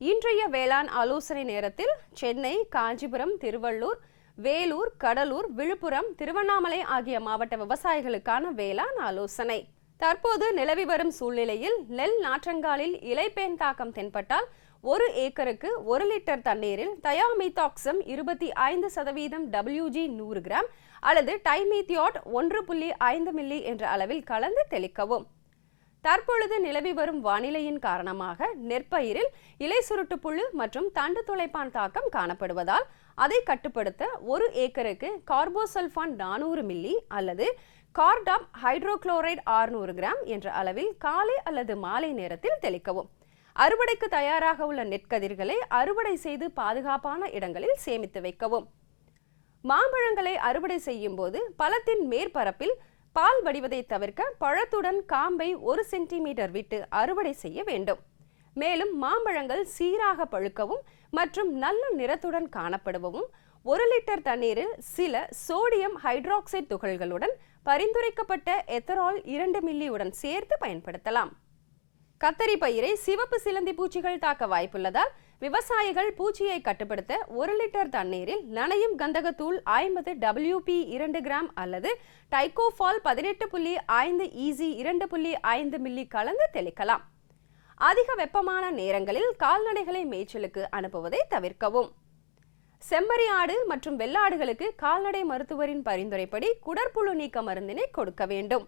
இன்றைய வேளாண் ஆலோசனை நேரத்தில் சென்னை காஞ்சிபுரம் திருவள்ளூர் வேலூர் கடலூர் விழுப்புரம் திருவண்ணாமலை ஆகிய மாவட்ட விவசாயிகளுக்கான வேளாண் ஆலோசனை. தற்போது நிலவி வரும் சூழ்நிலையில் நெல் நாற்றங்காலில் இலைப்பேன் தாக்கம் தென்பட்டால் ஒரு ஏக்கருக்கு ஒரு லிட்டர் தண்ணீரில் தயாமிதாக்சம் இருபத்தி ஐந்து சதவீதம் டபிள்யூஜி நூறு கிராம் அல்லது டைமீத்தியாட் ஒன்று புள்ளி ஐந்து மில்லி என்ற அளவில் கலந்து தெளிக்கவும். தற்பொழுது நிலவி வரும் வானிலையின் காரணமாக நெற்பயிரில் இலை சுருட்டு புழு மற்றும் தண்டு துளைப்பான் தாக்கம் காணப்படுவதால் அதை கட்டுப்படுத்த ஒரு ஏக்கருக்கு கார்போசல்ஃபான் நானூறு மில்லி அல்லது கார்டாப் ஹைட்ரோக்ளோரைடு ஆறுநூறு கிராம் என்ற அளவில் காலை அல்லது மாலை நேரத்தில் தெளிக்கவும். அறுவடைக்கு தயாராக உள்ள நெற்கதிர்களை அறுவடை செய்து பாதுகாப்பான இடங்களில் சேமித்து வைக்கவும். மாம்பழங்களை அறுவடை செய்யும் போது பழத்தின் மேற்பரப்பில் பால் வடிவதை தவிர்க்க பழத்துடன் காம்பை ஒரு சென்டிமீட்டர் விட்டு அறுவடை செய்ய வேண்டும். மேலும் மாம்பழங்கள் சீராக பழுக்கவும் மற்றும் நல்ல நிறத்துடன் காணப்படவும் ஒரு லிட்டர் தண்ணீரில் சில சோடியம் ஹைட்ராக்சைடு துகள்களுடன் பரிந்துரைக்கப்பட்ட எத்தரால் இரண்டு மில்லியுடன் சேர்த்து பயன்படுத்தலாம். கத்தரி பயிரை சிவப்பு சிலந்தி பூச்சிகள் தாக்க வாய்ப்புள்ளதால் விவசாயிகள் பூச்சியை கட்டுப்படுத்த ஒரு லிட்டர் தண்ணீரில் நனையும் கந்தகத்தூள் ஐம்பது டபிள்யூபி இரண்டு கிராம் அல்லது டைகோஃபால் பதினெட்டு புள்ளி ஐந்து ஈஸி இரண்டு புள்ளி ஐந்து மில்லி கலந்து தெளிக்கலாம். அதிக வெப்பமான நேரங்களில் கால்நடைகளை மேய்ச்சலுக்கு அனுப்புவதை தவிர்க்கவும். செம்மறி ஆடு மற்றும் வெள்ளாடுகளுக்கு கால்நடை மருத்துவரின் பரிந்துரைப்படி குடற்புழு நீக்க மருந்தினை கொடுக்க வேண்டும்.